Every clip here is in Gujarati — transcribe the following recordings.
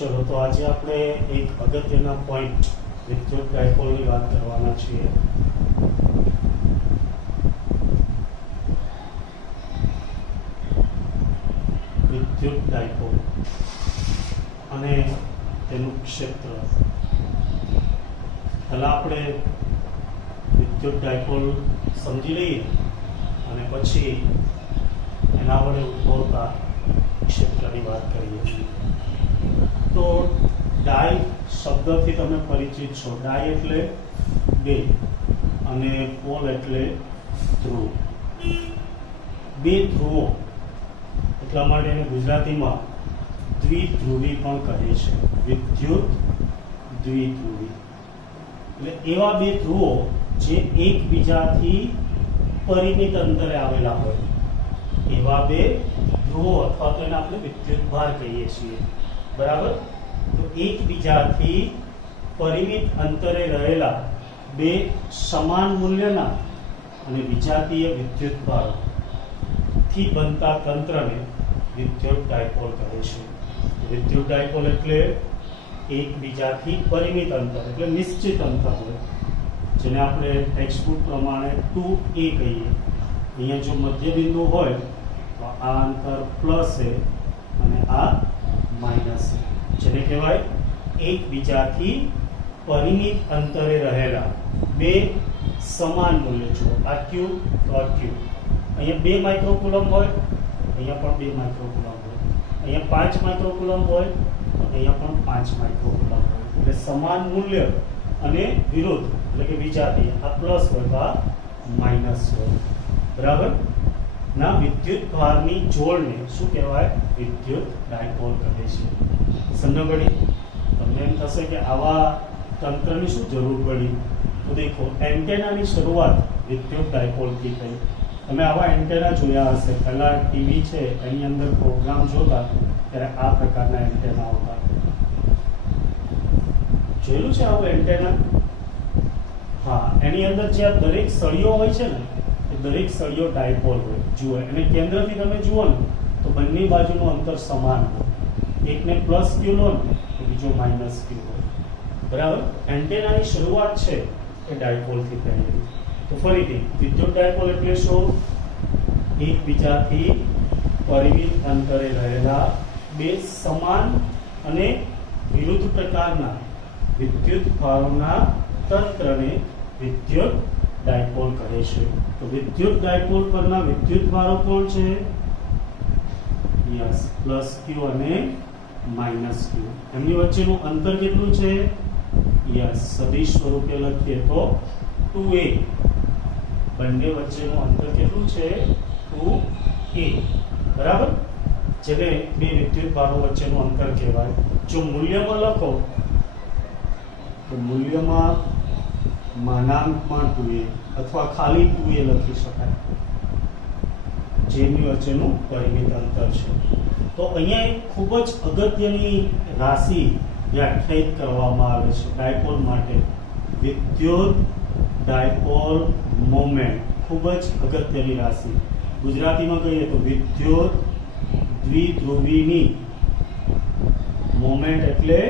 चलो तो आज આપણે એક અગત્યના પોઈન્ટ વિદ્યુત ડાયપોલની વાત કરવાના છીએ। વિદ્યુત ડાયપોલ અને તેનું ક્ષેત્ર। પહેલા આપણે વિદ્યુત ડાયપોલ સમજી લઈએ અને પછી એના વડે ઉદ્ભવતા ક્ષેત્રની વાત કરીએ। तो डाई शब्दथी तमे परिचित छो। डाई एटले बे अने पोल एटले ध्रुव। बे ध्रुवो એટલા માટે એને ગુજરાતીમાં દ્વિધ્રુવી પણ કહે છે। વિદ્યુત દ્વિધ્રુવી એટલે એવા બે ધ્રુવો જે એકબીજાથી પરિમિત અંતરે આવેલા હોય એવા બે ધ્રુવો અથવા તો એને આપણે વિદ્યુતભાર કહીએ છીએ। बराबर। तो एक बीजाथी परिमित अंतरे रहेला बे समान मूल्यना अने विजातीय विद्युत भार थी बनता तंत्र ने विद्युत डायपोल कहे छे। विद्युत डायपोल एटले एक बीजाथी परिमित अंतर एटले निश्चित अंतर होय जेने आपणे टेक्स्ट बुक प्रमाणे 2a कहीए। अहींया जो मध्य बिंदु होय तो आ अंतर प्लस है अने आ माइनस जेने कहेवाय एक बीजाथी परिमित अंतरे रहेला बे समान मूल्य छो। आ क्यू तो आ क्यू अहींया 2 माइक्रोकूलम होय अहींया पण 2 माइक्रोकूलम होय अहींया 5 माइक्रोकूलम होय तो अहींया पण 5 माइक्रोकूलम होय એટલે समान मूल्य અને વિરુદ્ધ એટલે કે વિજાતીય આ પ્લસ હોય તો આ માઈનસ હોય। બરાબર ना विद्युत भारनी जोड़ने शू कहेवाय विद्युत डायपोल कहे छे। समझ पड़ी? तमने एम थशे के आवा तंत्रनी शू जरूर पड़ी? तो देखो एंटेनानी शरूआत विद्युत डायपोल थी थई। तमे आवा एंटेना जोया हशे। पहला टीवी छे एनी अंदर प्रोग्राम जोता त्यारे आ प्रकारना एंटेना होता। जोयुं छे आवो एंटेना? हाँ, एनी अंदर जे आ दरेक सळियो होय छे ने दरेक सळियो डायपोल होय। जुओ एने केंद्रथी तमे जुओ ने तो बंने बाजुनुं अंतर समान होय। एकने प्लस क्यू लो ने तो बीजो माइनस क्यू होय। बराबर। एंटेनानी शरूआत छे ए डायपोल थी थयेली। तो फरीथी विद्युत डायपोल एटले शुं? एकबीजाथी परिमित अंतरे रहेला बे समान अने विरुद्ध प्रकारना विद्युत भारोना तंत्रने विद्युत डायपोल कहे छे। तो विद्युत डायपोल परना विद्युत भारो कोण छे? यस, प्लस क्यू अने माइनस क्यू। एमनी वच्चेनुं अंतर केटलुं छे? यस, सदिश स्वरूपे लखीए तो 2a। बंने वच्चेनुं अंतर केटलुं छे? 2a। बराबर। जेने बे विद्युत भारो वच्चेनुं अंतर कहेवाय। जो मूल्यमां लखो तो मूल्यमां मानांकमां 2a अथवा खाली 2a लखी शकाय जेनी वच्चेनुं परिमित अंतर छे। तो अहींया एक खूब ज अगत्यनी राशि व्याख्यायित करवामां आवे छे डायपोल माटे। विद्युत डायपोल मोमेंट खूब ज अगत्यनी राशि। गुजरातीमां कहीए तो विद्युत द्विध्रुवीनी मोमेंट एटले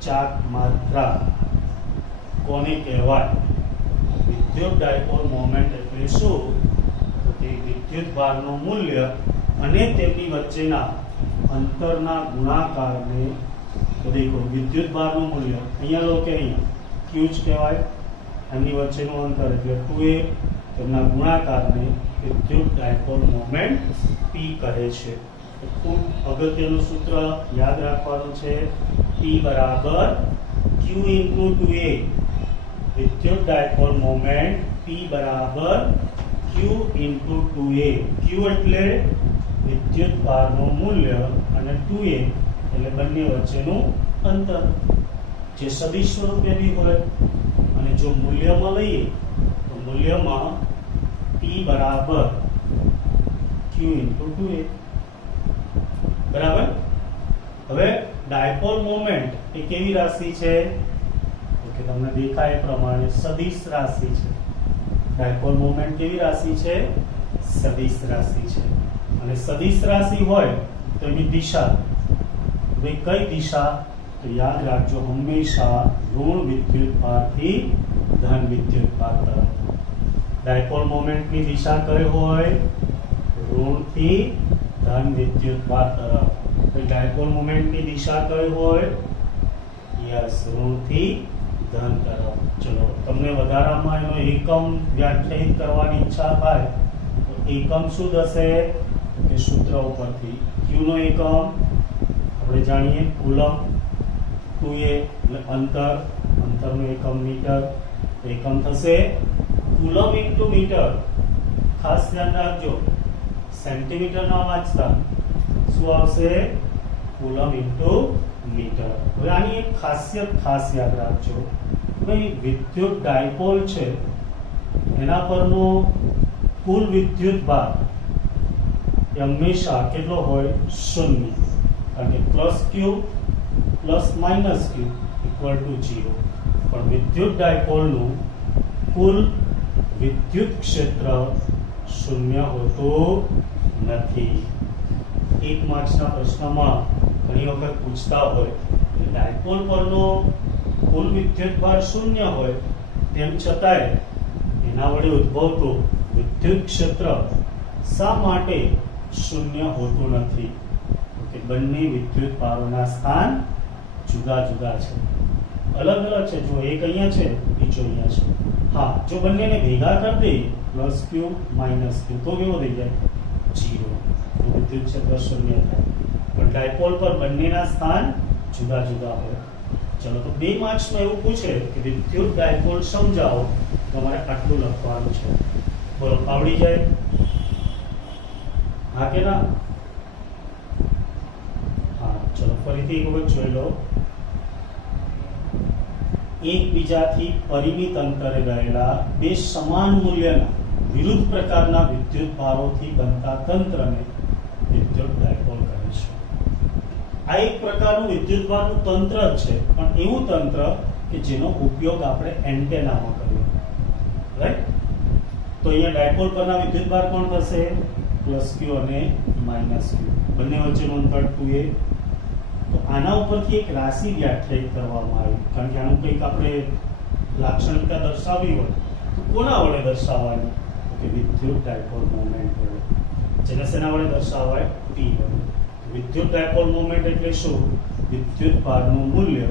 चाक मात्रा कोने कहेवाय? विद्युत डायपोल मोमेंट एटले शुं? तो ते विद्युत भारનું મૂલ્ય અને તેમની વચ્ચેના અંતરના ગુણાકારને તો देखो विद्युत ભારનું મૂલ્ય અહીંયા લો કે અહીંયા q જ કહેવાય એમની વચ્ચેનું અંતર એટલે 2a તેમના ગુણાકારને વિદ્યુત ડાયપોલ મોમેન્ટ p કહે છે। ખૂબ અગત્યનું સૂત્ર યાદ રાખવાનું છે p બરાબર q * 2a। विद्युत डायपोल मोमेंट P बराबर Q * 2a। Q એટલે विद्युत ભારનું મૂલ્ય અને 2a એટલે બંને વચ્ચેનું અંતર જે સદિશ સ્વરૂપે બી હોય અને જો મૂલ્યમાં લઈએ તો મૂલ્યમાં P બરાબર Q * 2a। બરાબર। હવે ડાયપોલ મોમેન્ટ એ કેવી રાશિ છે? કે તમને દેખાય એ પ્રમાણે સદિશ રાશિ છે। ડાયપોલ મોમેન્ટ કેવી રાશિ છે? સદિશ રાશિ છે। અને સદિશ રાશિ હોય તો એની દિશા, ભાઈ કઈ દિશા? तो याद રાખજો હંમેશા ઋણ વિદ્યુત ભારથી ધન વિદ્યુત ભાર તરફ. ડાયપોલ મોમેન્ટની દિશા કઈ હોય? ઋણથી ધન વિદ્યુત ભાર તરફ. તો ડાયપોલ મોમેન્ટની દિશા કઈ હોય? યસ, ઋણથી ધન તરફ. ચલો, તમને વધારામાં એનો એકમ વ્યાખ્યાયિત કરવાની ઈચ્છા થાય તો એકમ શું થશે? કે સૂત્ર ઉપરથી q નો એકમ આપણે જાણીએ કુલમ, 2a એટલે અંતરનો એકમ મીટર. એકમ થશે કુલમ ઇન્ટુ મીટર. ખાસ ધ્યાન રાખજો, સેન્ટીમીટર ના વાંચતા, શું આવશે? Coulomb into meter. હવે આની એક ખાસિયત ખાસ યાદ રાખજો, ભાઈ વિદ્યુત ડાયપોલ છે એના પરનો કુલ વિદ્યુત ભાર એ હંમેશા કેટલો હોય? શૂન્ય. કારણ કે plus Q plus minus Q equal to 0. પણ વિદ્યુત ડાયપોલનું કુલ વિદ્યુત ક્ષેત્ર શૂન્ય હોતું નથી. એક માર્ક્સના પ્રશ્નમાં ઘણી વખત પૂછતા હોય કે ડાયપોલ પરનો કુલ વિદ્યુત ભાર શૂન્ય હોય તેમ છતાંય એના વડે ઉદ્ભવતું વિદ્યુત ક્ષેત્ર શા માટે શૂન્ય હોતું નથી? કે બંને વિદ્યુત ભારોના સ્થાન જુદા જુદા છે, અલગ અલગ છે. જો એક અહીંયા છે, બીજો અહીંયા છે. હા, જો બંનેને ભેગા કરી દઈએ પ્લસ ક્યુ માઇનસ ક્યુ તો કેવો થઈ જાય? 0. તો વિદ્યુત ક્ષેત્ર શૂન્ય થાય. પણ ડાયપોલ પર બંનેના સ્થાન જુદા જુદા હોય. ચલો, તો 2 માર્ક્સમાં એવું પૂછે કે વિદ્યુત ડાયપોલ સમજાવો, તમારે આટલું લખવાનું છે. બોલો, આવડી જાય? હા કે ના? હા, ચલો ફરીથી એક વખત જોઈ લો. એકબીજાથી પરિમિત અંતરે રહેલા બે સમાન મૂલ્યના વિરુદ્ધ પ્રકારના વિદ્યુત ભારોથી બનતા તંત્રને વિદ્યુત ડાયપોલ કહે છે. આ એક પ્રકારનું વિદ્યુત ભારનું તંત્ર જ છે, પણ એવું તંત્ર કે જેનો ઉપયોગ આપણે એન્ટેનામાં કરીએ. રાઈટ? તો અહીંયા ડાયપોલ પરના વિદ્યુત ભાર કોણ થશે? પ્લસ ક્યુ અને માઇનસ ક્યુ. બંને વચ્ચેનું અંતર 2a. તો આના ઉપરથી એક રાશિ વ્યાખ્યાયિત કરવામાં આવી, કારણ કે આનું કંઈક આપણે લાક્ષણિકતા દર્શાવવી હોય તો કોના વડે દર્શાવવાની? કે વિદ્યુત ડાયપોલ મોમેન્ટ વડે. જેને શેના વડે દર્શાવાય? P વડે. વિદ્યુત ડાયપોલ મોમેન્ટ એટલે શું? વિદ્યુત ભારનું મૂલ્ય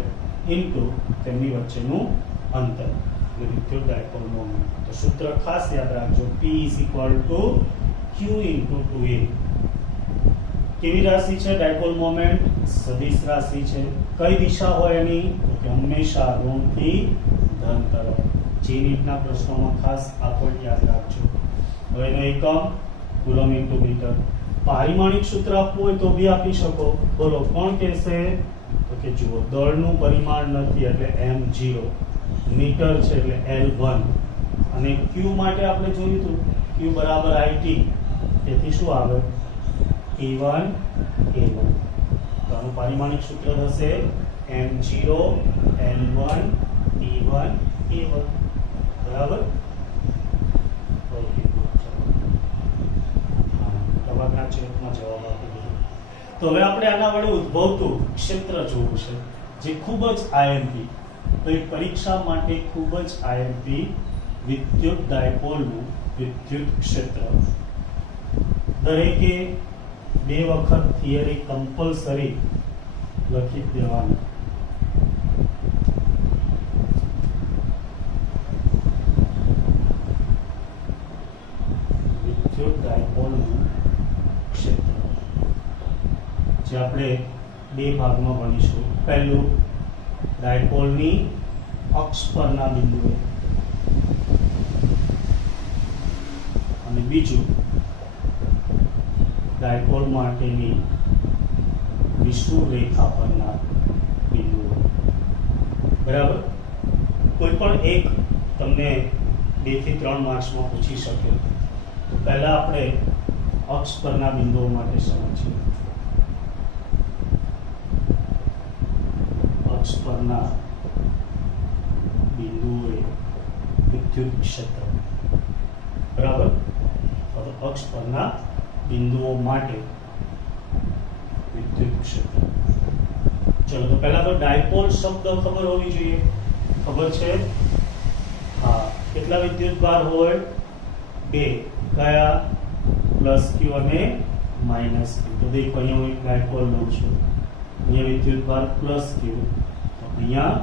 ઇન્ટુ તેમની વચ્ચેનું અંતર, એટલે વિદ્યુત ડાયપોલ મોમેન્ટ. તો સૂત્ર ખાસ યાદ રાખજો, P q ઇન્ટુ 2a. કેવી રાશિ છે ડાયપોલ મોમેન્ટ? સદિશ રાશિ છે. કઈ દિશા હોય એની? તો કે હંમેશા ઋણથી ધન તરફ. જે રીતના પ્રશ્નોમાં ખાસ આ પોઈન્ટ યાદ રાખજો. હવે એનો એકમ કુલમ ઇન્ટુ મીટર. પારિમાણિક સૂત્ર આપવું હોય તો બી આપી શકો. બોલો, કોણ કહેશે? તો કે જુઓ, દળનું પરિમાણ નથી એટલે m0, મીટર છે એટલે L1, અને q માટે આપણે જોયું હતું q બરાબર it, તેથી શું આવે? E1 A1. તો આનું પારિમાણિક સૂત્ર થશે m0 L1 E1 A1. બરાબર? ઓકે, ટબાકના ચેકમાં જવાબ આપી દીધો. તો હવે આપણે આના વડે ઉદ્ભવતું ક્ષેત્ર જોવું છે, જે ખૂબ જ આઈએમપી, તો એ પરીક્ષા માટે ખૂબ જ આઈએમપી વિદ્યુત ડાયપોલનું વિદ્યુત ક્ષેત્ર. દરેકે 2 વખત થિયરી કમ્પલસરી લખી દેવાનું. વિદ્યુત ડાયપોલનું ક્ષેત્ર જે આપણે 2 ભાગમાં ભણીશું. પહેલું, ડાયપોલની અક્ષ પરના બિંદુએ, અને બીજું ડાયપોલ માટેની વિષુવવૃત્ત રેખા પરના બિંદુઓ. બરાબર? કોઈ પણ એક તમને 2 થી 3 માર્ક્સમાં પૂછી શકે. તો પહેલા આપણે અક્ષ પરના બિંદુઓ માટે સમજીએ. અક્ષ પરના બિંદુએ વિદ્યુત ક્ષેત્ર. બરાબર? તો અક્ષ પરના બિંદુઓ માટે વિદ્યુત ક્ષેત્ર. ચલો તો પહેલા તો ડાયપોલ શબ્દ ખબર હોવી જોઈએ. ખબર છે? હા. કેટલા વિદ્યુતભાર હોય? 2. કયા? પ્લસ ક્યુ અને માઇનસ ક્યુ. તો દેખો અહીંયા હું એક ડાયપોલ લઉં છું. અહીંયા વિદ્યુતભાર પ્લસ ક્યુ, તો અહીંયા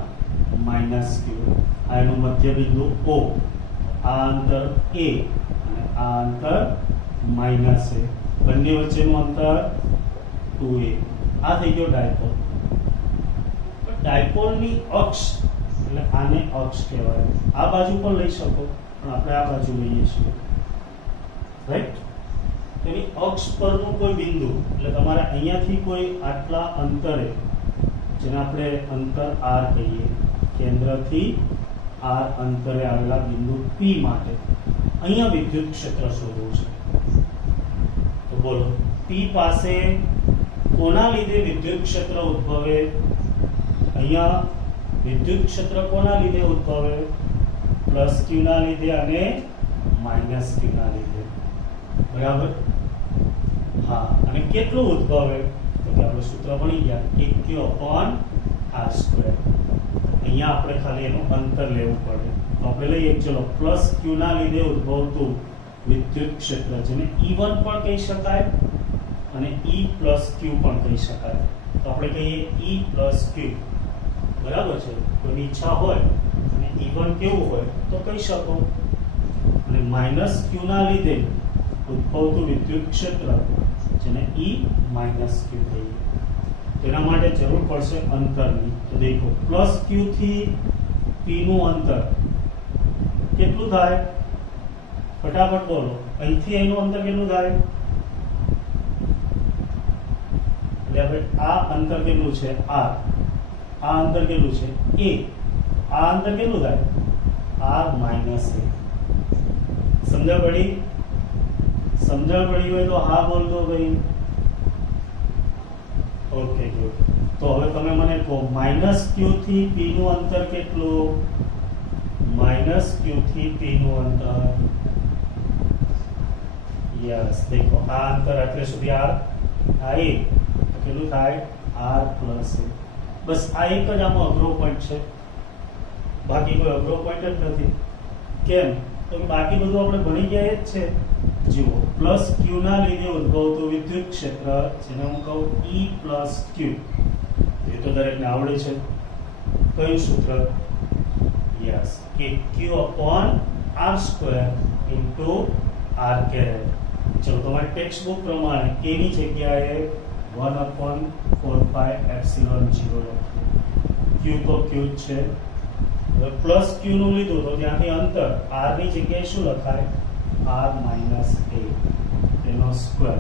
માઇનસ ક્યુ. આ એનું મધ્ય બિંદુ O. આ અંતર A અને આ અંતર માઇનસ A. બંને વચ્ચેનું અંતર 2A. આ થઈ ગયો ડાયપોલ. ડાયપોલની અક્ષ એટલે આને અક્ષ કહેવાય. આ બાજુ પણ લઈ શકો, પણ આપણે આ બાજુ લઈએ છીએ, રાઈટ? તેની અક્ષ પરનું કોઈ બિંદુ એટલે તમારે અહીંયાથી કોઈ આટલા અંતરે, જેને આપણે અંતર R કહીએ, કેન્દ્રથી R અંતરે આવેલા બિંદુ P માટે અહીંયા વિદ્યુત ક્ષેત્ર શોધવું છે. તો બોલો, P પાસે કોના લીધે વિદ્યુત ક્ષેત્ર ઉદ્ભવે? અહીંયા વિદ્યુત ક્ષેત્ર કોના લીધે ઉદ્ભવે? પ્લસ ક્યુ ના લીધે અને માઇનસ ક્યુ ના લીધે. બરાબર? હા. અને કેટલું ઉદ્ભવે? તો કે આપણે સૂત્ર ભણી ગયા, Q/R². અહીંયા આપણે ખાલી એનું અંતર લેવું પડે. તો આપણે લઈએ, ચલો, પ્લસ ક્યુ ના લીધે ઉદ્ભવતું વિદ્યુત ક્ષેત્ર, જેને E1 પણ કહી શકાય અને E પ્લસ ક્યુ પણ કહી શકાય. તો આપણે કહીએ E પ્લસ ક્યુ. બરાબર છે? કોઈની ઈચ્છા હોય અને E1 કેવું હોય તો કહી શકો. અને માઇનસ ક્યુ ના લીધે ઉદ્ભવતું વિદ્યુત ક્ષેત્ર, જેને E માઇનસ ક્યુ કહીએ. તેના માટે જરૂર પડશે અંતરની. તો દેખો, પ્લસ ક્યુ થી P નું અંતર કેટલું થાય? ફટાફટ બોલો. અહીંથી એનું અંતર કેટલું થાય? એટલે આપણે આ અંતર કેટલું છે? R. આ અંતર કેટલું છે? A. આ અંતર કેટલું થાય? R minus A. સમજણ પડી? સમજણ પડી હોય તો હા બોલ દો ભાઈ. Okay, good. તો હવે તમે મને કહો, માઇનસ ક્યુ થી P નું અંતર કેટલું? માઇનસ ક્યુ થી P નું અંતર, યસ, દેખો આ અંતર એટલે સુધી R, આ A, તો કેટલું થાય? R plus A. બસ આ એક જ આમાં અઘરો પોઈન્ટ છે, બાકી કોઈ અઘરો પોઈન્ટ જ નથી. કેમ? તો બાકી બધું આપણે ભણી ગયા જ છે. જુઓ, પ્લસ ક્યુ ના લીધે ઉદ્ભવતું વિદ્યુત ક્ષેત્ર, જેને હું કહું E પ્લસ ક્યુ, એ તો દરેકને આવડે છે. કયું સૂત્ર? યસ, કે Q/R² ઇન્ટુ R કેરેટ. ચલો, તમારી ટેક્સ્ટ બુક પ્રમાણે K ની જગ્યાએ 1/4πε0 લખીએ. Q તો Q જ છે. હવે પ્લસ Q નું લીધું તો ત્યાંથી અંતર R ની જગ્યાએ શું લખાય? R માઇનસ A તેનો સ્ક્વેર.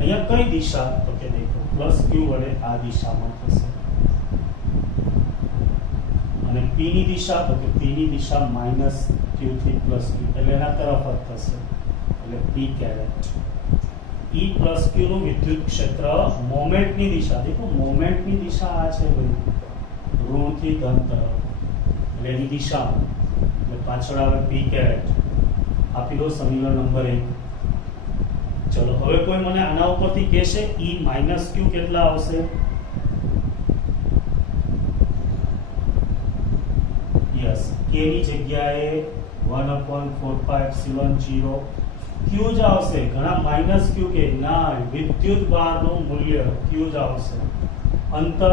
અહીંયા કઈ દિશા? તો કે દેખો, પ્લસ Q વડે આ દિશામાં થશે. અને P ની દિશા? તો કે P ની દિશા માઇનસ Q થી પ્લસ Q, એટલે એના તરફ જ થશે, એટલે P caret. E plus Q નું વિદ્યુત ક્ષેત્ર મોમેન્ટની દિશા, દેખો મોમેન્ટની દિશા આ છે ભાઈ, ઋણ થી ધન તરફ, એટલે એની દિશા, એટલે પાછળ આવે P કેરેટ. આપી દો સમીકરણ નંબર 1. ચલો, હવે કોઈ મને આના ઉપરથી કહેશે E માઇનસ Q કેટલા આવશે? યસ, K ની જગ્યાએ 1/4πε0 Q જ આવશે. ઘણા માઇનસ Q કે ના, વિદ્યુત ભારનું મૂલ્ય Q જ આવશે. અંતર,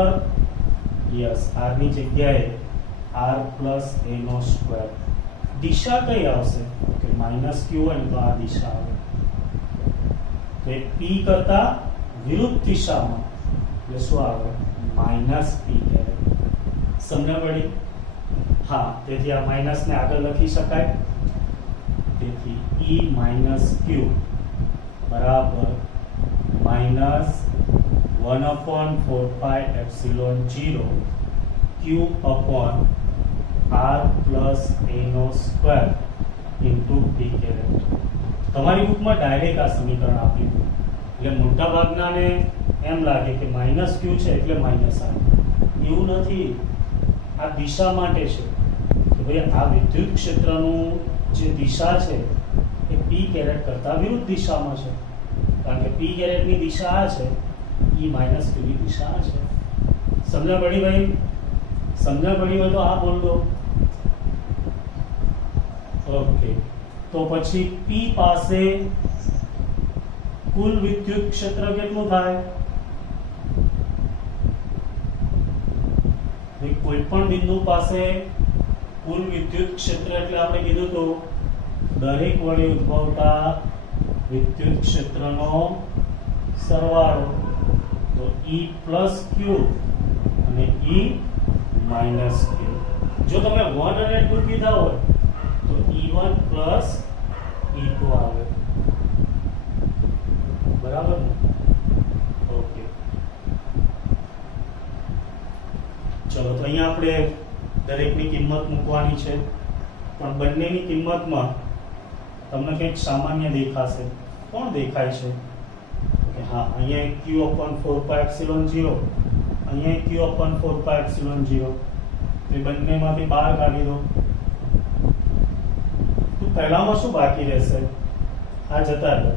યસ, R ની જગ્યાએ R પ્લસ A નો સ્ક્વેર. દિશા કઈ આવશે? કે માઇનસ Q હોય તો આ દિશા આવે, તો એ P કરતા વિરુદ્ધ દિશામાં, એટલે શું આવે? Minus P caret. સમજ પડી? હા. તેથી આ માઇનસ ને આગળ લખી શકાય. તેથી E માઇનસ Q બરાબર minus 1/4πε0 Q upon R plus A નો સ્ક્વેર ઇન્ટુ P કેરેટ. તમારી બુકમાં ડાયરેક્ટ આ સમીકરણ આપ્યું, એટલે મોટા ભાગનાને એમ લાગે કે માઇનસ Q છે એટલે માઇનસ R. એવું નથી, આ દિશા માટે છે કે ભાઈ આ વિદ્યુત ક્ષેત્રનું જે દિશા છે એ P કેરેટ કરતા વિરુદ્ધ દિશામાં છે, કારણ કે P કેરેટની દિશા આ છે, E માઇનસ Q ની દિશા આ છે. समझा पड़ी भाई? समझा पड़ी हो तो आ बोल दो। ओके, तो પછી P પાસે કુલ વિદ્યુત ક્ષેત્ર કેટલું થાય? કોઈ પણ બિંદુ પાસે કુલ વિદ્યુત ક્ષેત્ર એટલે આપણે કીધું તો દરેક વડે ઉદ્ભવતા વિદ્યુત ક્ષેત્રનો સરવાળો, તો E પ્લસ Q અને E માઈનસ Q. જો તમે 1 અને 2 કીધા હોય તો E1 પ્લસ E2 આવે, બરાબર ને? ઓકે, ચલો તો અહીંયા આપણે દરેકની કિંમત મૂકવાની છે, પણ બંનેની કિંમતમાં તમને કંઈક સામાન્ય દેખાશે. કોણ દેખાય છે? કે હા, અહીંયા Q/4πε0, અહીંયા Q/4πε0, તો એ બંનેમાંથી બહાર કાઢી દો. તો પહેલામાં શું બાકી રહેશે? આ જતા રહે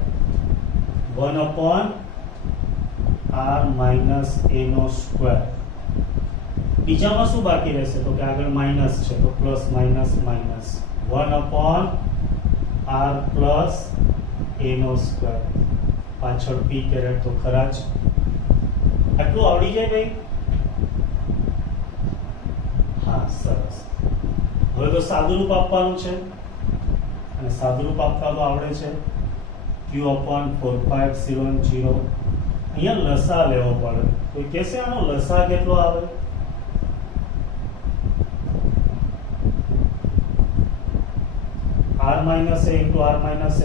1/r-a². બીજામાં શું બાકી રહેશે? તો કે આગળ માઈનસ છે તો plus minus minus 1/r plus a². પાછળ p કેરેટ તો ખરા જ. આટલું આવડી જાય ભાઈ? હા, સરસ. હવે તો સાદુરૂપ આપવાનું છે, અને સાદુરૂપ આપતા તો આવડે છે. Q/4πε0. અહીંયા લસા લેવો પડે. કોઈ કહેશે આનો લસા કેટલો આવે? r minus a into r minus a,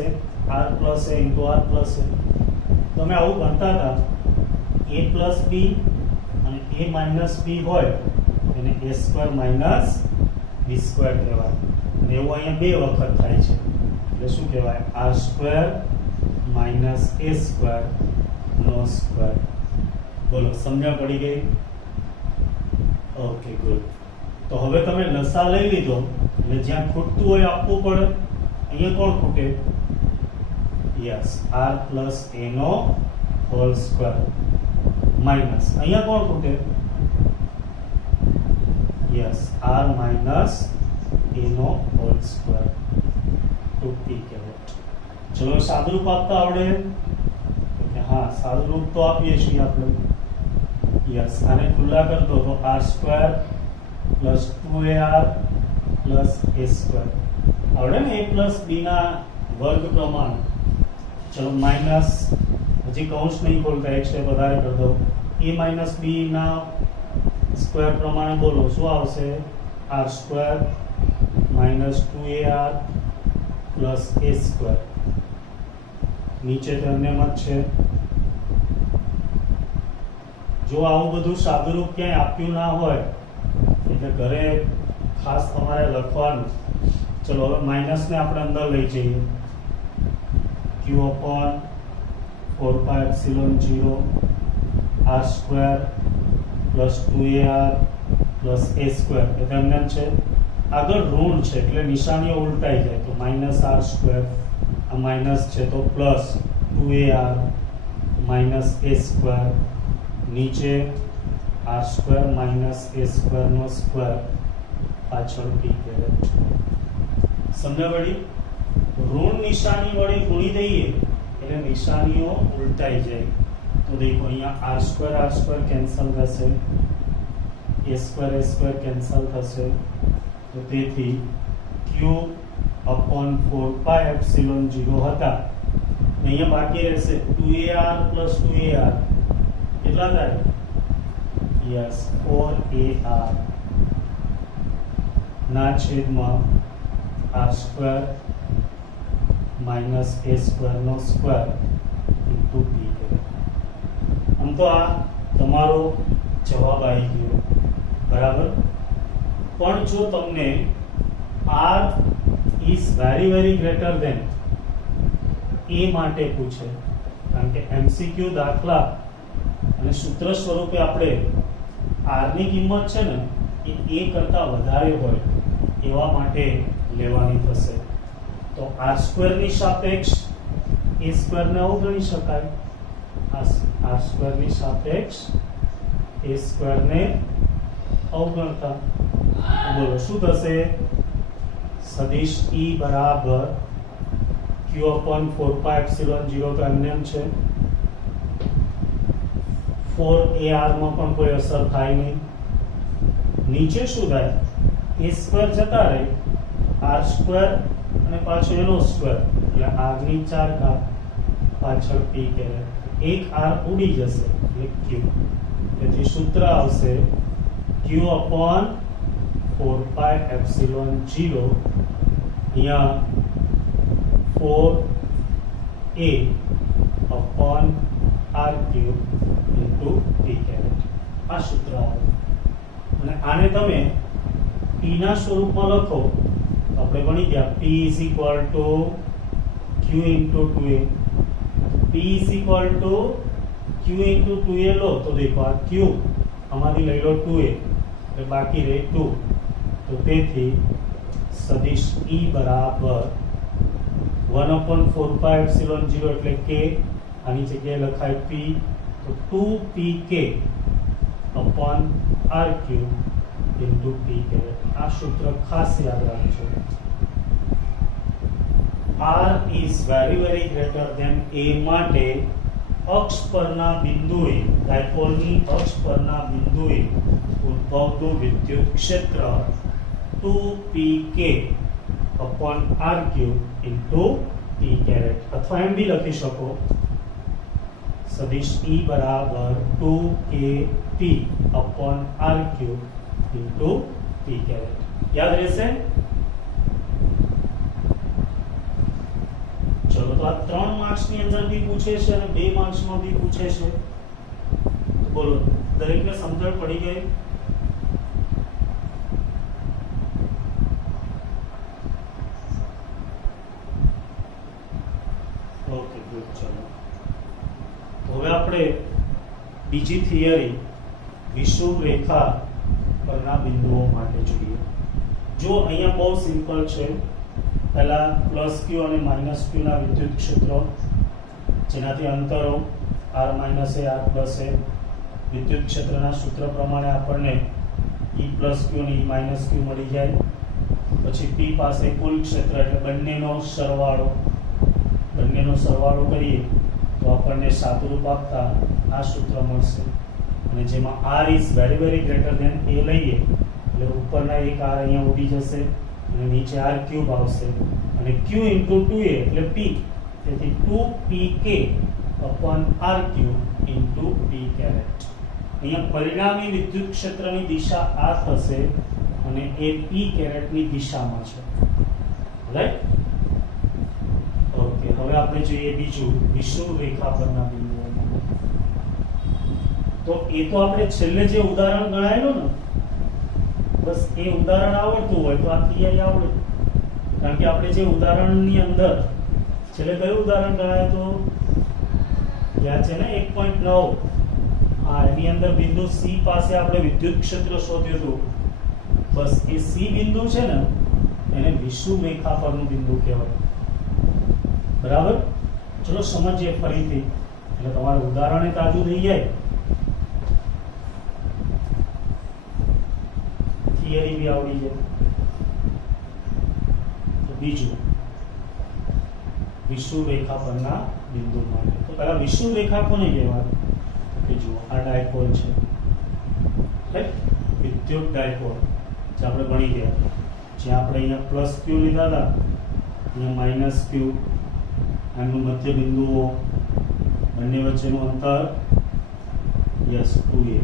r plus a into r plus a. તમે આવું ભણતા હતા, a plus b અને a minus b હોય એને a² minus b² કહેવાય. અને એવું અહીંયા બે વખત થાય છે, એટલે શું કહેવાય? r² minus a² નો સ્ક્વેર. બોલો, સમજણ પડી ગઈ? Okay, good. તો હવે તમે લસા લઈ લીધો એટલે જ્યાં ખૂટતું હોય આપવું પડે. અહીંયા કોણ ખૂટે? યસ, r પ્લસ a નો હોલ સ્ક્વેર માઈનસ અહીંયા કોણ ખૂટે? યસ, r માઈનસ a નો હોલ સ્ક્વેર 2p કેરેટ. ચલો, સાદુરૂપ આપતા આવડે? કે હા, સાદુરૂપ તો આપીએ છીએ આપણે. યસ, આને ખુલ્લા કર દો તો r² plus 2ar plus a². આવડે ને? a પ્લસ b ના વર્ગ પ્રમાણે. ચલો, માઈનસ, હજી કૌંસ નહીં ખોલતા, એક સ્ટેપ વધારે કરી દો. a માઈનસ b ના સ્ક્વેર પ્રમાણે બોલો શું આવશે? r² minus 2ar plus a². નીચે તો એમને મત છે. જો આવું બધું સાદુરૂપ ક્યાંય આપ્યું ના હોય એટલે ઘરે ખાસ તમારે લખવાનું. ચલો, હવે માઈનસ ને આપણે અંદર લઈ જઈએ. Q/4πε0 r² plus 2ar plus a². એ તમને છે આગળ ઋણ છે એટલે નિશાનીઓ ઉલટાઈ જાય, તો માઈનસ r², આ માઈનસ છે તો પ્લસ 2ar માઈનસ a², નીચે r² માઈનસ a² નો સ્ક્વેર, પાછળ p કેરેટ. સમજણ પડી? ઋણ નિશાની વડે ગુણી દઈએ એટલે નિશાનીઓ ઉલટાઈ જાય. તો દેખો, અહીંયા r² કેન્સલ થશે, a² કેન્સલ થશે, તો તેથી Q/4πε0 હતા. અહીંયા બાકી રહેશે 2ar પ્લસ 2ar. કેટલા થાય? યસ, 4ar ના છેદમાં r² માઈનસ a² નો સ્ક્વેર ઇન્ટુ p. આમ તો આ તમારો જવાબ આવી ગયો, બરાબર. પણ જો તમને r is very very greater than a માટે પૂછે, કારણ કે MCQ દાખલા અને સૂત્ર સ્વરૂપે આપણે r ની કિંમત છે ને એ a કરતા વધારે હોય એવા માટે લેવાની થશે. તો r² ની સાપેક્ષ a² ને અવગણી શકાય. r² ની સાપેક્ષ એ સ્ક્વેર ને અવગણતા. બોલો શું થશે? સદિશ E બરાબર q upon 4 pi epsilon 0 તો એમને એમ છે. 4ar માં પણ કોઈ અસર થાય નહીં. નીચે શું થાય? a સ્ક્વેર જતા રહે, r સ્ક્વેર અને પાછો એનો સ્ક્વેર એટલે r ની 4 ઘાત પાછળ p કહેવાય. એક r ઉડી જશે એટલે q. તેથી સૂત્ર આવશે q upon 4 pi epsilon 0 અહીંયા 4a upon r cube into p caret. આ સૂત્ર આવે. અને આને તમે p ના સ્વરૂપમાં લખો તો આપણે ભણી ગયા p is equal to q into 2a. p is equal to q into 2a લો તો દેખો આ q આમાંથી લઈ લો 2a એટલે બાકી રહે 2. તો તેથી સદિશ E બરાબર 1 upon 4 pi epsilon 0 એટલે k, આની જગ્યાએ લખાય p, તો 2pk upon r cube into p caret. આ સૂત્ર ખાસ યાદ રાખજો. r is very greater than a માટે અક્ષ પરના બિંદુએ, ડાયપોલની અક્ષ પરના બિંદુએ ઉદ્ભવતું વિદ્યુત ક્ષેત્ર 2pk upon r cube into p caret. અથવા એમ બી લખી શકો સદિશ E બરાબર 2kp upon r cube into p caret. યાદ રહેશે? ચલો તો આ 3 માર્ક્સ ની અંદર બી પૂછે છે અને 2 માર્ક્સ માં બી પૂછે છે. બોલો દરેકને સમજણ પડી ગઈ? Okay good. ચલો હવે આપણે બીજી થિયરી વિષુવ રેખા પરના બિંદુઓ માટે જોઈએ. જો અહીંયા બહુ સિમ્પલ છે. પહેલા પ્લસ ક્યુ અને માઇનસ ક્યુ ના વિદ્યુત ક્ષેત્રો જેનાથી અંતરો r માઇનસ એ r પ્લસ એ વિદ્યુત ક્ષેત્રના સૂત્ર પ્રમાણે આપણને E પ્લસ ક્યુ અને E માઇનસ ક્યુ મળી જાય. પછી P પાસે કુલ ક્ષેત્ર એટલે બંનેનો સરવાળો કરીએ તો આપણને સાદુરૂપ આપતા આ સૂત્ર મળશે. અને જેમાં r is very greater than a લઈએ એટલે ઉપરના એક r અહીંયા ઉડી જશે અને નીચે r ક્યુબ આવશે અને q into 2a એટલે p. તેથી 2pk upon r cube into p caret. અહીંયા પરિણામી વિદ્યુત ક્ષેત્રની દિશા આ થશે અને એ p caret ની દિશામાં છે. રાઈટ? ઓકે. હવે આપણે જોઈએ બીજું વિષુવ રેખા પરના બિંદુઓમાં. તો એ તો આપણે છેલ્લે જે ઉદાહરણ ગણાયેલું ને, બસ એ ઉદાહરણ આવડતું હોય તો આ થિયરી આવડે. કારણ કે આપણે જે ઉદાહરણની અંદર છેલ્લે કયું ઉદાહરણ ગણાયું તો યાદ છે ને 1.9. હા, એની અંદર બિંદુ C પાસે આપણે વિદ્યુત ક્ષેત્ર શોધ્યું હતું. બસ એ C બિંદુ છે ને એને વિષુવ રેખા પરનું બિંદુ કહેવાય. બરાબર? ચલો સમજીએ ફરીથી એટલે તમારું ઉદાહરણ તાજું થઈ જાય, થિયરી બી આવડી જાય. તો બીજું વિષુવ રેખા પરના બિંદુ માટે. તો પહેલા વિષુવ રેખા કોને કહેવાય? કે જુઓ આ ડાયપોલ છે, રાઈટ? વિદ્યુત ડાયપોલ જે આપણે ભણી ગયા, જ્યાં આપણે અહીંયા પ્લસ ક્યુ લીધા હતા, અહીંયા માઇનસ ક્યુ, આનું મધ્ય બિંદુઓ, બંને વચ્ચેનું અંતર યસ 2a.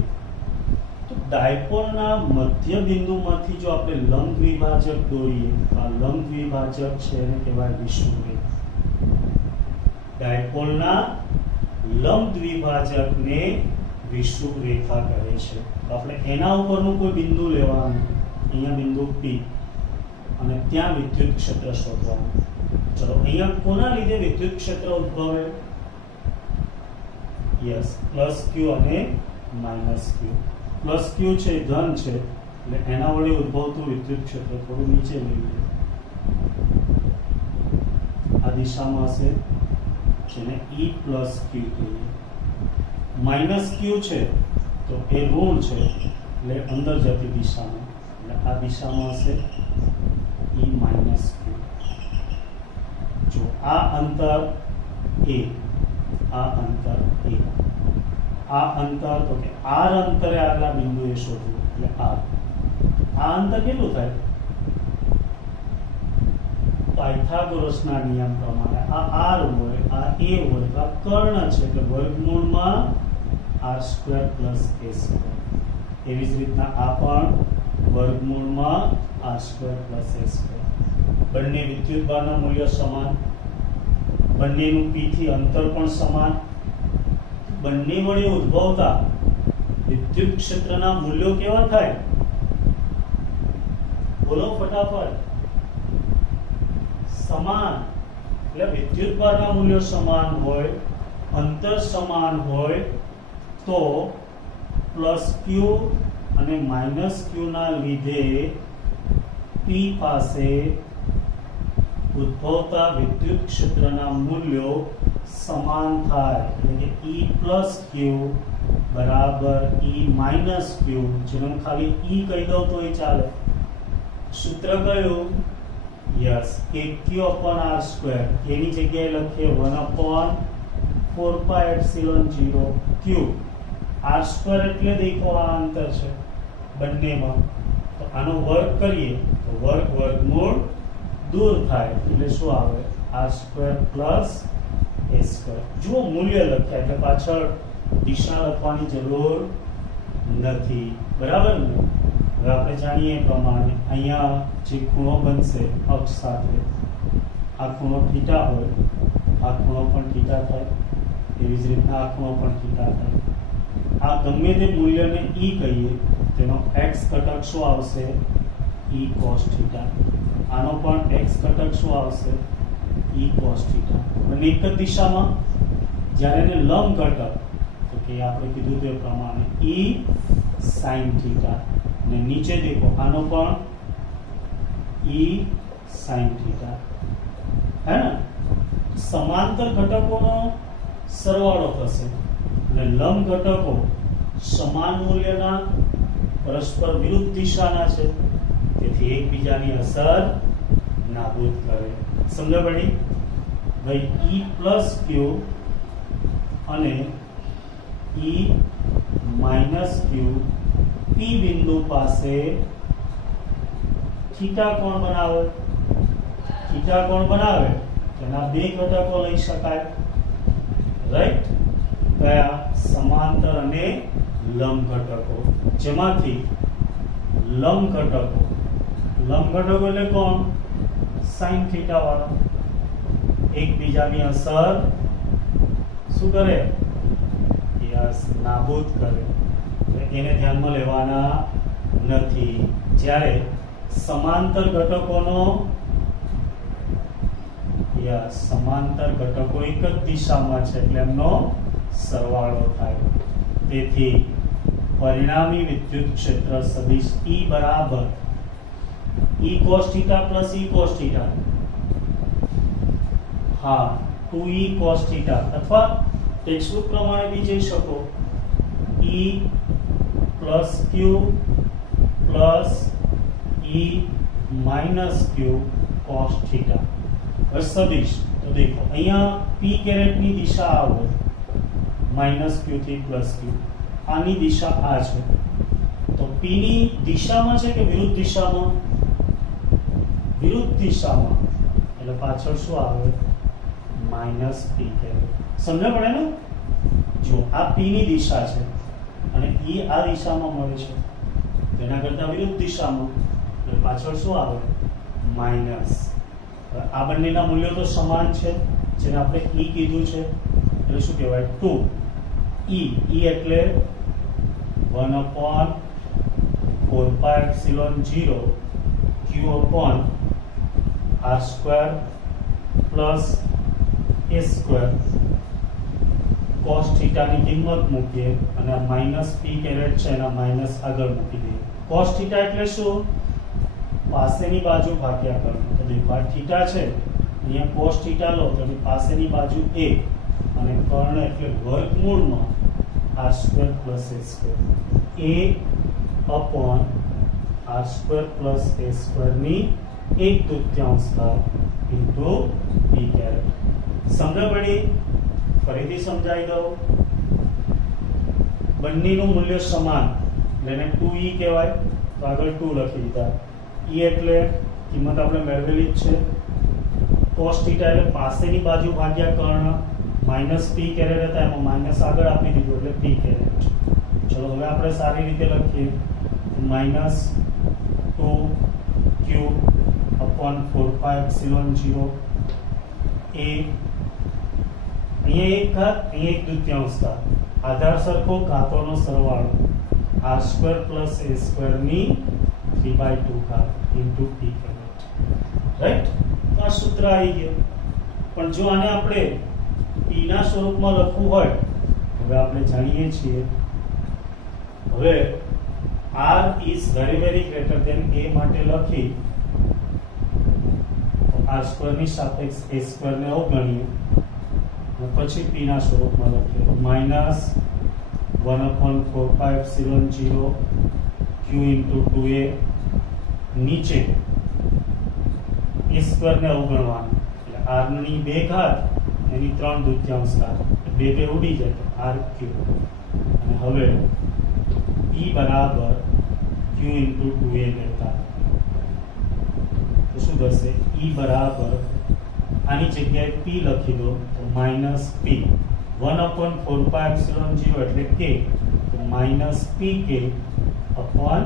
તો ડાયપોલના મધ્ય બિંદુમાંથી જો આપણે લંબ દ્વિભાજક દોરીએ તો આ લંબ દ્વિભાજક છે એને કહેવાય વિષુવ રેખા. ડાયપોલના લંબ દ્વિભાજકને વિષુવ રેખા કહે છે. તો આપણે એના ઉપરનું કોઈ બિંદુ લેવાનું, અહીંયા બિંદુ P, અને ત્યાં વિદ્યુત ક્ષેત્ર શોધવાનું. ચલો અહીંયા કોના લીધે વિદ્યુત ક્ષેત્ર ઉદ્ભવે? યસ, પ્લસ ક્યુ અને માઇનસ ક્યુ. પ્લસ ક્યુ છે ધન છે એટલે એના વડે ઉદ્ભવતું વિદ્યુત ક્ષેત્ર થોડું નીચે લઈ લે, આ દિશામાં હશે જેને E પ્લસ ક્યુ કહીએ. માઇનસ ક્યુ છે તો એ ઋણ છે એટલે અંદર જતી દિશામાં, એટલે આ દિશામાં હશે E માઇનસ ક્યુ. જો આ અંતર a, આ અંતર a, આ અંતર તો કે r અંતરે આવેલા બિંદુએ શોધવું, એટલે r. આ અંતર કેટલું થાય? પાયથાગોરસના નિયમ પ્રમાણે આ r હોય, આ a હોય તો આ કર્ણ છે એટલે વર્ગમૂળમાં r² + a². એવી જ રીતના આ પણ વર્ગમૂળમાં r² + a². બંને વિદ્યુતભારના મૂલ્ય સમાન, બંનેનું p થી અંતર પણ સમાન, બંને વડે ઉદ્ભવતા વિદ્યુત ક્ષેત્રના મૂલ્યો કેવા થાય? બોલો ફટાફટ. સમાન. એટલે વિદ્યુતભારના મૂલ્યો સમાન હોય, અંતર સમાન હોય તો +q અને -q ના લીધે p પાસે ઉદ્ભવતા વિદ્યુત ક્ષેત્રના મૂલ્યો સમાન થાય, એટલે કે E + q = E - q. જેનો ખાલી E કહી દઉં તો એ ચાલે. સૂત્ર કયું? Yes, q/r². એની જગ્યાએ લખીએ 1/4πε0q. r² એટલે દેખો આ અંતર છે બંનેમાં, તો આનો વર્ગ કરીએ તો વર્ગમૂળ દૂર થાય એટલે શું આવે? r² + a². જુઓ મૂલ્ય લખ્યા એટલે પાછળ દિશા લખવાની જરૂર નથી, બરાબર ને? હવે આપણે જાણીએ પ્રમાણે અહીંયા જે ખૂણો બનશે અક્ષ સાથે, આ ખૂણો θ હોય, આ ખૂણો પણ θ થાય, એવી જ રીતના આ ખૂણો પણ θ થાય. આ ગમે તે મૂલ્યને e કહીએ તેનો x ઘટક શું આવશે? E cos θ. આનો પણ x ઘટક શું આવશે? E cos θ. અને એક જ દિશામાં. જ્યારે એને લંબ ઘટક તો કે આપણે કીધું તે પ્રમાણે E sin θ. અને નીચે દેખો આનો પણ E sin θ, હે ને? સમાંતર ઘટકોનો સરવાળો થશે અને લંબ ઘટકો સમાન મૂલ્યના પરસ્પર વિરુદ્ધ દિશાના છે, તેથી એકબીજાની અસર નાબૂદ કરે. સમજ પડી? ભાઈ E + q અને E - q P બિંદુ પાસે થીટા કોણ બનાવે? થીટા કોણ બનાવે? તેના બે ઘટકો લઈ શકાય, રાઈટ? કયા? સમાંતર અને લંબ ઘટકો. જેમાંથી લંબ ઘટકો એટલે કોણ? sin θ વાળા. એકબીજાની અસર શું કરે? યસ, નાબૂદ કરે. એને ધ્યાનમાં લેવાના નથી. જ્યારે સમાંતર ઘટકોનો સમાંતર ઘટકો એક જ દિશામાં છે એટલે એમનો સરવાળો થાય. તેથી પરિણામી વિદ્યુત ક્ષેત્ર સદિશ E બરાબર E cos θ + E cos θ. હા, 2E cos θ, અથવા ટેક્સ્ટબુક પ્રમાણે બી જઈ શકો. E + q + E - q cos θ. સદિશ તો દેખો અહીંયા p કેરેટની દિશા આવે -q થી +q. આની દિશા આ છે, તો p ની દિશામાં છે કે વિરુદ્ધ દિશામાં? વિરુદ્ધ દિશામાં, એટલે પાછળ શું આવે? -p caret. સમજ પડે ને? જો આ p ની દિશા છે અને E આ દિશામાં મળે છે, તેના કરતા વિરુદ્ધ દિશામાં, એટલે પાછળ શું આવે? માઇનસ. આ બંનેના મૂલ્યો તો સમાન છે, જેને આપણે E કીધું છે, એટલે શું કહેવાય? 2 E. E એટલે 1/4πε0 q/r² + a² cos θ ની કિંમત મૂકીએ અને -p કેરેટ છે એના માઈનસ આગળ મૂકી દઈએ. cos θ એટલે શું? પાસેની બાજુ ભાગ્યા કરવું. તો દેખો આ θ છે, અહીંયા cos θ લો તો પાસેની બાજુ a અને કર્ણ એટલે વર્ગમૂળમાં r square plus a square a upon r square plus a square ની 1/3 ભાગ into p caret. સમજ પડી? ફરીથી સમજાવી દઉં. બંનેનું મૂલ્ય સમાન એટલે એને 2e કહેવાય, તો આગળ 2 લખી દીધા. e એટલે કિંમત આપણે મેળવેલી જ છે. cos થીટા એટલે પાસેની બાજુ ભાગ્યા કર્ણ, માઈનસ p કેરેટ હતા એમાં માઈનસ આગળ આપી દીધું એટલે p કેરેટ. ચલો હવે આપણે સારી રીતે લખીએ. માઈનસ 2q upon 4π0 a અહીંયા 1 ઘાત અહીંયા 1/2 ઘાત, આધાર સરખો ઘાતોનો સરવાળો r square plus a square ની 3/2 ઘાત ઇન્ટુ p કેરેટ. રાઈટ? તો આ સૂત્ર આવી ગયું. પણ જો આને આપણે p ના સ્વરૂપમાં લખવું હોય, હવે આપણે જાણીએ છીએ હવે r is very very greater than a માટે લખી r સ્ક્વેર ની સાપેક્ષ a સ્ક્વેર ને અવગણીએ પછી p ના સ્વરૂપમાં લખીએ માઈનસ 1/4π0 q into 2a નીચે a સ્ક્વેર ને અવગણવાનું એટલે r ની 2 ઘાત એની 3/2 ઘાત 2 ઉડી જાય તો r ક્યુબ અને હવે p બરાબર q into 2a લેતા તો શું થશે e બરાબર આની જગ્યાએ p લખી દો તો માઈનસ p 1/4π0 એટલે k તો minus pk upon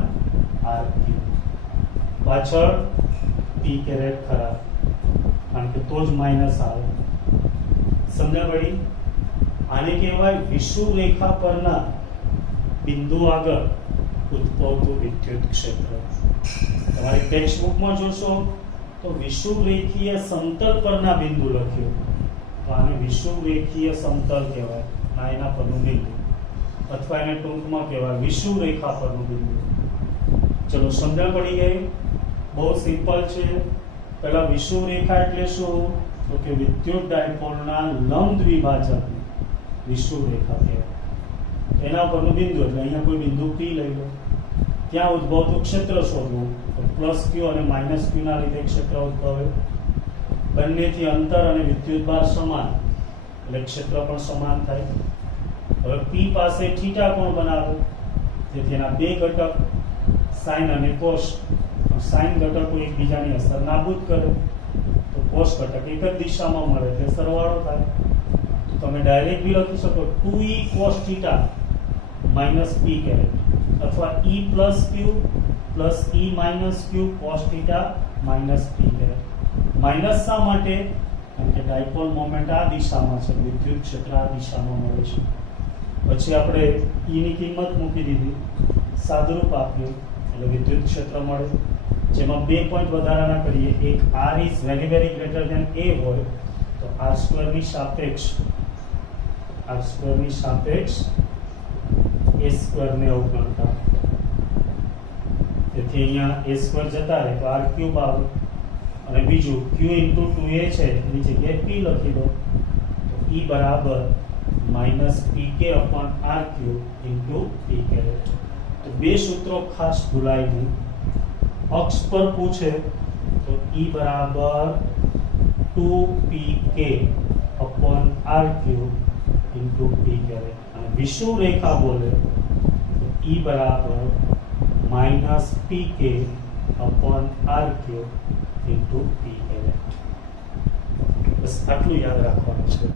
r cube. પાછળ p કેરેટ ખરા કારણ કે તો જ માઈનસ આવે. સમજણ પડી? આને કહેવાય વિષુવ રેખા પરના બિંદુ આગળ ઉદ્ભવતું વિદ્યુત ક્ષેત્ર. તમારી ટેક્સ્ટ બુકમાં જોશો તો વિષુવ રેખીય સમતલ પરના બિંદુ લખ્યું, તો આને વિષુવ રેખીય સમતલ કહેવાય, આ એના પરનું બિંદુ, અથવા એને ટૂંકમાં કહેવાય વિષુવ રેખા પરનું બિંદુ. ચલો સમજણ પડી ગઈ? બહુ સિમ્પલ છે. પહેલા વિષુવ રેખા એટલે શું? તો કે વિદ્યુત ડાયપોલના લંબ દ્વિભાજક વિષુવ રેખા કહેવાય. એના પરનું બિંદુ એટલે અહીંયા કોઈ બિંદુ p લઈ લો, ત્યાં ઉદ્ભવતું ક્ષેત્ર શોધવું તો પ્લસ q અને માઈનસ q ના લીધે ક્ષેત્ર ઉદ્ભવે. બંનેથી અંતર અને વિદ્યુતભાર સમાન એટલે ક્ષેત્ર પણ સમાન થાય. હવે p પાસે થીટા કોણ બનાવે? જેથી એના બે ઘટક સાઇન અને કોસ, સાઇન ઘટકો એકબીજાની અસર નાબૂદ કરે તો કોસ ઘટક એક જ દિશામાં મળે એટલે સરવાળો થાય. તો તમે ડાયરેક્ટ બી લખી શકો 2e cos θ minus p caret અથવા e plus q plus e minus q cos θ minus p caret. Minus શા માટે? કારણ કે ડાયપોલ મોમેન્ટ આ દિશામાં છે, વિદ્યુત ક્ષેત્ર આ દિશામાં મળે છે. પછી આપણે e ની કિંમત મૂકી દીધી, સાદુરૂપ આપ્યું એટલે વિદ્યુત ક્ષેત્ર મળે. જેમાં બે પોઈન્ટ વધારાના કરીએ, એક r is very very greater than a હોય તો r સ્ક્વેર ની સાપેક્ષ a સ્ક્વેર ને અવગણતા, તેથી અહીંયા a સ્ક્વેર જતા રહે તો r ક્યુબ આવે. અને બીજું q into 2a છે એની જગ્યાએ p લખી દો તો e બરાબર minus pk upon r cube into p caret. તો બે સૂત્રો ખાસ ભૂલાય નહીં. અક્ષ પર પૂછે તો e બરાબર 2pk upon r cube into p caret. અને વિષુવ રેખા બોલે તો e બરાબર minus pk upon r cube into p caret. બસ આટલું યાદ રાખવાનું છે.